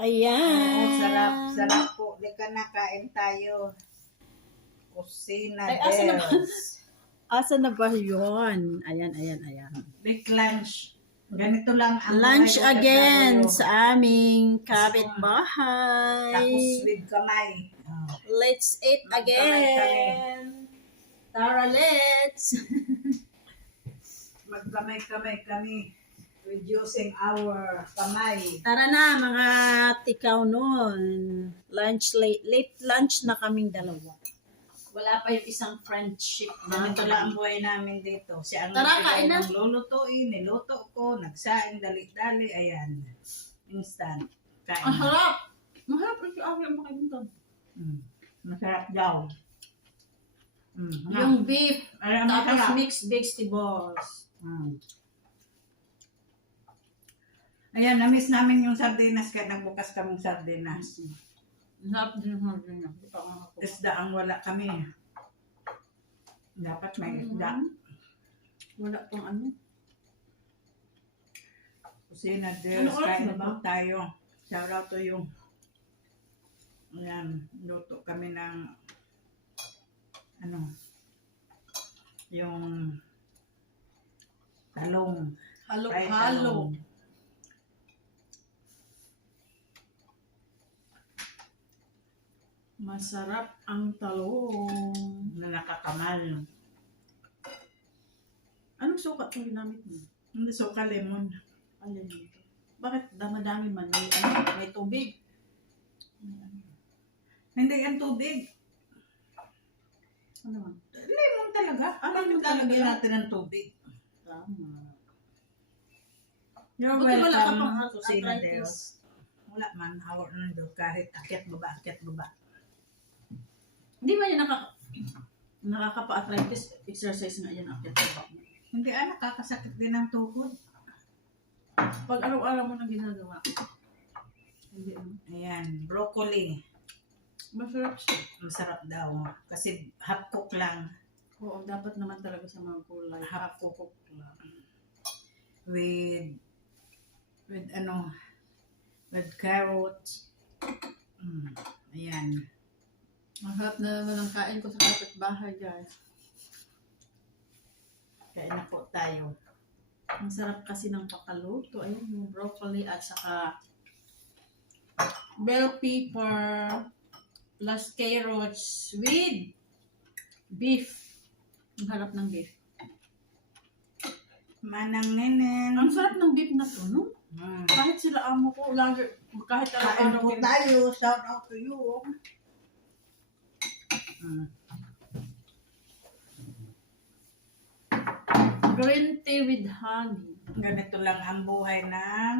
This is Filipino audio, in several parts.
Oo, sarap. Ayan. Sarap po. Lika na, kain tayo. Kusina Ay, asa na ba? Dels. Asa na ba yun? Ayan. Big lunch. Ganito lang ang Lunch buhay again OFW. sa aming Tapos kapitbahay. with kamay. Let's eat Magkamay kami. again. Tara, let's. Magkamay-kamay kami. Reducing our kamay. Tara na, mga tikaw nun. Late lunch na kaming dalawa. Wala pa yung isang friendship. Ganito lang ang buhay namin dito. Siya ang Tara, nagbigay kain na. ng lulutuin, niluto ko, nagsaing, dali-dali, ayan. Instant. Kain. Ang harap. Maharap ito ako yung makalimutan. Masarap daw. Yung beef, Ayan, tapos masarap. mixed vegetables. Ayan, na-miss namin yung sardinas kaya nagbukas kaming sardinas. Sarap din yung sardinas. Di pa nga ako. Isda ang wala kami. Dapat may isda. Wala pang ano. Kusina Ano Dels, oras kain na ba? po tayo. Shout out to you. Ayan, luto kami ng yung talong. Fried Halo-halo. talong. Masarap ang talong. Na nakakamal. Anong sukat yung ginamit mo? Hindi suka lemon. Alin dito? Bakit damadami man? May tubig. Hindi yan tubig. Ano man? Lemon talaga. Lemon Bakit lalagyan talaga? natin ng tubig? Tama. You're Buti wala ka welcome, pang Kusina arthritis. Dels. Wala man, hawak nando kahit akyat baba. Hindi ba yun nakakapa-arthritis? Exercise nga yan after baba. Hindi nakakasakit din ang tuhod. Pag araw-araw mo na ginagawa. Hindi ano. Ayan, broccoli. Masarap siya. Masarap daw. Kasi half cook lang. Oo, dapat naman talaga sa mga gulay. Half Half cook lang. With carrots. Ayan. Masarap na naman ang kain ko sa kapitbahay, guys. Kain na po tayo. Ang sarap kasi ng pakaluto. Ayun, yung broccoli at saka bell pepper plus carrots with beef. Ang harap ng beef. Manang nenen. Ang sarap ng beef na to, no? Kahit sila amo ko, lagi, kahit Kain araw-araw. po tayo. Shout out to you. Green tea with honey. Ganito lang ang buhay ng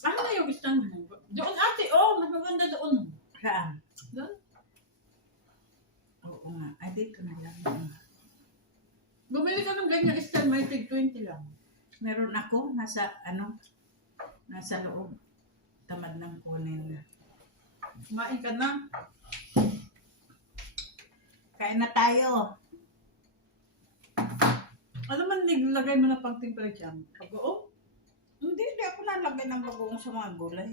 Ano na yung gusto mo? Doon ate, oh, mas maganda doon. saan? Doon. Oo nga. Ay, dito na lang. Bumili ka ng ganyan, stand may tig 20 lang. Meron ako nasa loob. Tamad ng kunin. Kumain ka na. Kain na tayo. Alam mo, nilagay mo na pang timpla dyan. Pag-oo? Hindi ako nalagay ng bagoong sa mga gulay.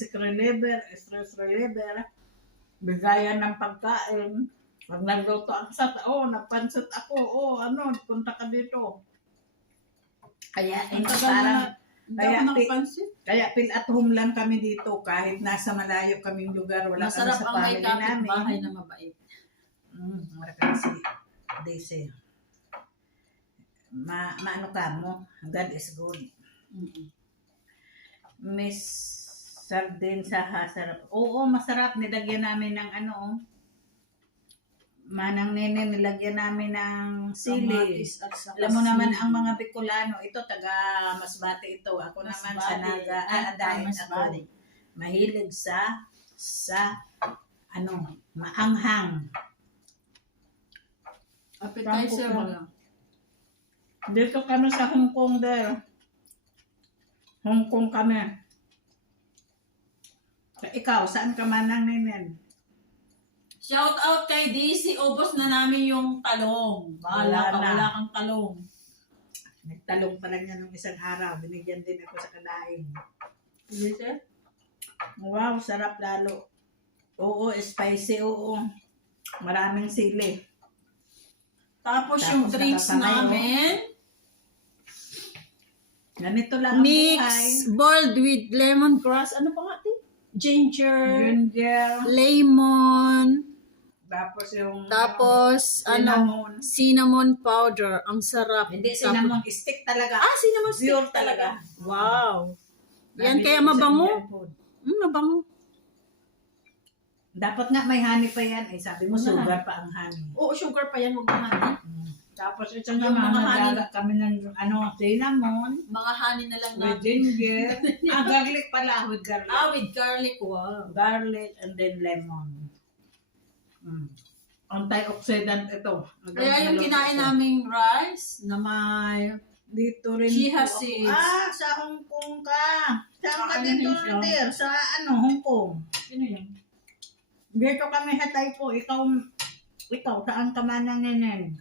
stress reliever, bigayan ng pagkain. Pag nagluto ang napansit ako, punta ka dito. Kaya, parang, Hindi ako nakapansin. kaya feel at home lang kami dito, kahit nasa malayo kaming lugar, wala kami Masarap sa ang may family kapitbahay namin. na mabait. Marami si Daisy. Maano ka mo, God is good. Miss Sardine sa hasarap. Oo, masarap. Nilagyan namin ng Manang Nene, nilagyan namin ng sili. Kamatis at saka Alam mo naman sili. ang mga Bicolano, ito taga Masbate ito. Ako naman sa Masbate. dahil Masbate. ako mahilig sa maanghang. Appetizer mo lang. Dito kami sa Hong Kong Hong Kong kami. Ikaw, saan ka Manang Nenen? Shout out kay DC. Ubos na namin yung talong. Bahala ka, Wala na. wala kang talong. Nagtalong pa lang yan ng isang araw. Binigyan din ako sa kadaing. Yes, sir? Wow, sarap lalo. Oo, spicy, oo. Maraming sili. Tapos yung drinks nakasabay, namin, Ganito lang ang buhay. mix boiled with lemongrass. Ano pa nga, ate? Ginger, Ginger. lemon, Tapos cinnamon. cinnamon powder. Ang sarap. Hindi Tapos- cinnamon, stick talaga. cinnamon stick Pure talaga. talaga. Wow. Yan Nabili kaya ko sa mabango. Indian food. Mabango. Dapat nga may honey pa yan. Sabi mo, Wala. sugar pa ang honey. Oo, sugar pa yan. Huwag na honey. Tapos ito Yung naman, mga honey. naglaga kami ng cinnamon, Mga honey na lang with natin. ginger. Garlic pala, with garlic. With garlic. Wow. Garlic and then lemon. Antioxidant ito. Kaya yung kinain naming rice na may Dito rin chia po ako. seeds. Sa Hong Kong ka. Saan ka Sa dito, Indonesia. dear? Sa Hong Kong. Sino yan? Dito kami sa Taipo. Ikaw, saan ka Manang Nenen?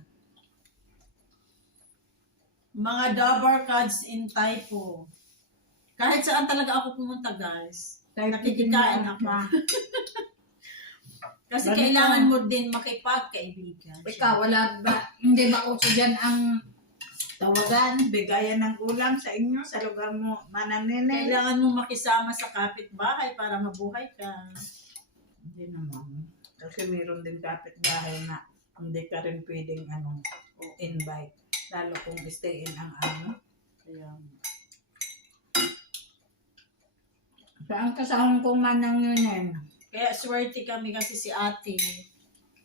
Mga Dabar Cards in Taipo. Kahit saan talaga ako pumunta, guys. Nakikikain ako. Kasi Ganito. kailangan mo din makipagkaibigan. Ikaw, wala ba? Hindi ba uso dyan ang tawagan, bigayan ng ulam sa inyo, sa lugar mo, Manang Nenen? Kailangan mo makisama sa kapitbahay para mabuhay ka. Hindi naman. Kasi meron din kapitbahay na hindi ka rin pwedeng invite. Lalo kung stay in ang Kaya, Saan ka sa Hong Kong Manang Nenen? kaya swerte kami kasi si ate,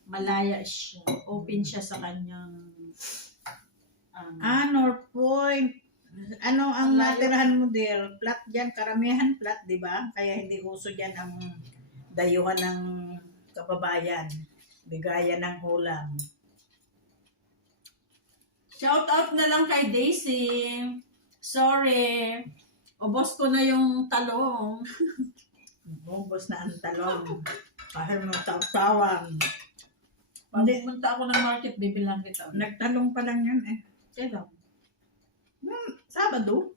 malaya siya. Open siya sa kanyang North Point. Ano ang Ang layo. natirahan mo there? Flat dyan, karamihan flat, di ba? Kaya hindi uso dyan ang dayuhan ng kababayan. Bigayan ng ulam. shout out na lang kay Daisy. Sorry. Ubos ko na yung talong. Bumbos na ang talong. Kahit mo tawtawan. Pag pumunta ako ng market, bibilang kita. Nagtalong pa lang yan eh. Kailan? Sabado?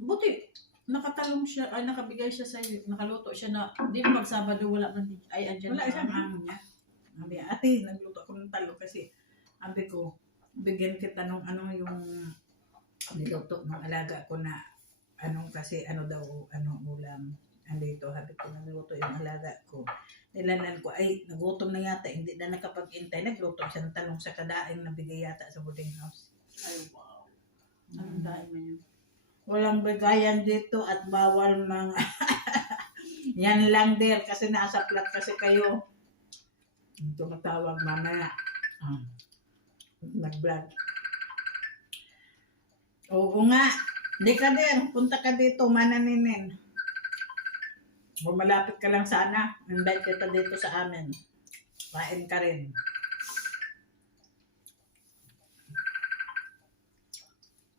Buti, nakatalong siya, ay nakabigay siya sa'yo. Nakaluto siya na, di ba pag Sabado wala man, ay andyan Wala na isang kami. amo niya. Sabi, ate, nagluto ako ng talo kasi sabi ko, bigyan kita nung yung niluto ng alaga ko na kasi ulam. Andito, sabi ko, nagluto yung alaga ko. Nilanan ko, ay, nagutom na yata, hindi na nakapag-intay. Nagluto siya ng talong sa kadaing na bigay yata sa boarding house. Ay, wow. Anong dahil mo yun? Walang bigayan dito at bawal mga... Yan lang der kasi nasa flat kasi kayo. Tumatawag mamaya. Nag-vlog. Oo nga. Di ka der. Punta ka dito, Mananinen. Kung malapit ka lang sana, invite kita dito sa amin. Kain ka rin.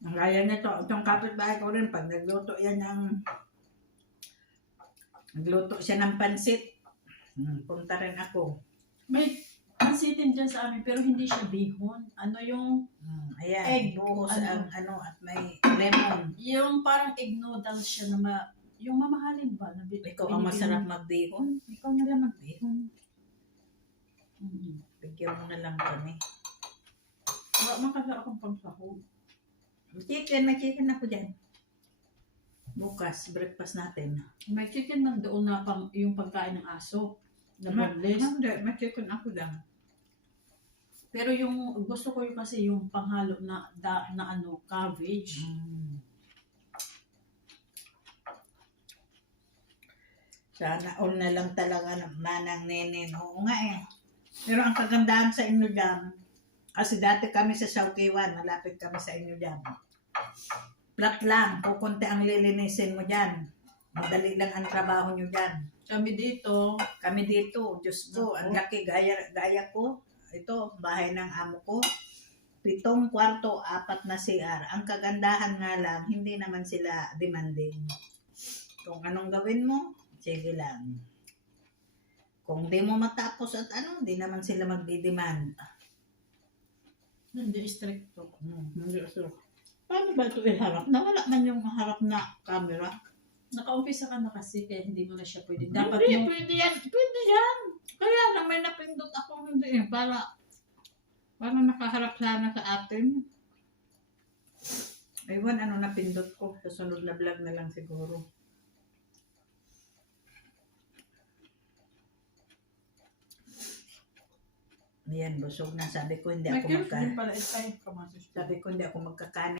Ang kaya nito, itong kapitbahay ko rin, pag nagluto siya ng pansit, punta rin ako. May pansitin dyan sa amin, pero hindi siya bihon. Ano yung, Ayan, Egg, buhos ano? ang at may lemon. yung parang egg noodles siya na yung mamahalin ba? Ikaw ang masarap magbihon. Ikaw na lang magbihon. Bigyan mo na lang kami. Wala man kasi akong pangsahog. May chicken ako dyan. Bukas, breakfast natin. May chicken lang doon na yung pagkain ng aso. Na boneless. Hindi, may chicken ako dyan. Pero yung gusto ko yung kasi yung panghalo na ano, cabbage. Sana all na lang talaga ng manang nenen. Oo nga eh. Pero ang kagandahan sa inyo dyan, kasi dati kami sa Saukiwan, malapit kami sa inyo dyan. Flat lang, kukunti ang lilinisin mo dyan. Madali lang ang trabaho nyo dyan. Kami dito, Diyos ko, ang laki, gaya ko. Ito, bahay ng amo ko. 7 kwarto, 4 na CR. Ang kagandahan nga lang, hindi naman sila demanding. Kung anong gawin mo, sige lang. Kung di mo matapos at di naman sila magdi-demand. hindi stricto. Hindi so. Paano ba ito iharap? Nawala man yung harap na camera. Nakaumpisa ka na kasi kaya hindi mo na siya pwede. Dapat Dapat yung pwede yan. Pwede yan. Kaya lang may napindot ako hindi eh. Para nakaharap sana sa atin. Aywan, napindot ko. Susunod na vlog na lang siguro. Ayan, busog na. Sabi ko hindi may ako cute din pala ito ay kamatis. Sabi ko hindi ako magkakanin.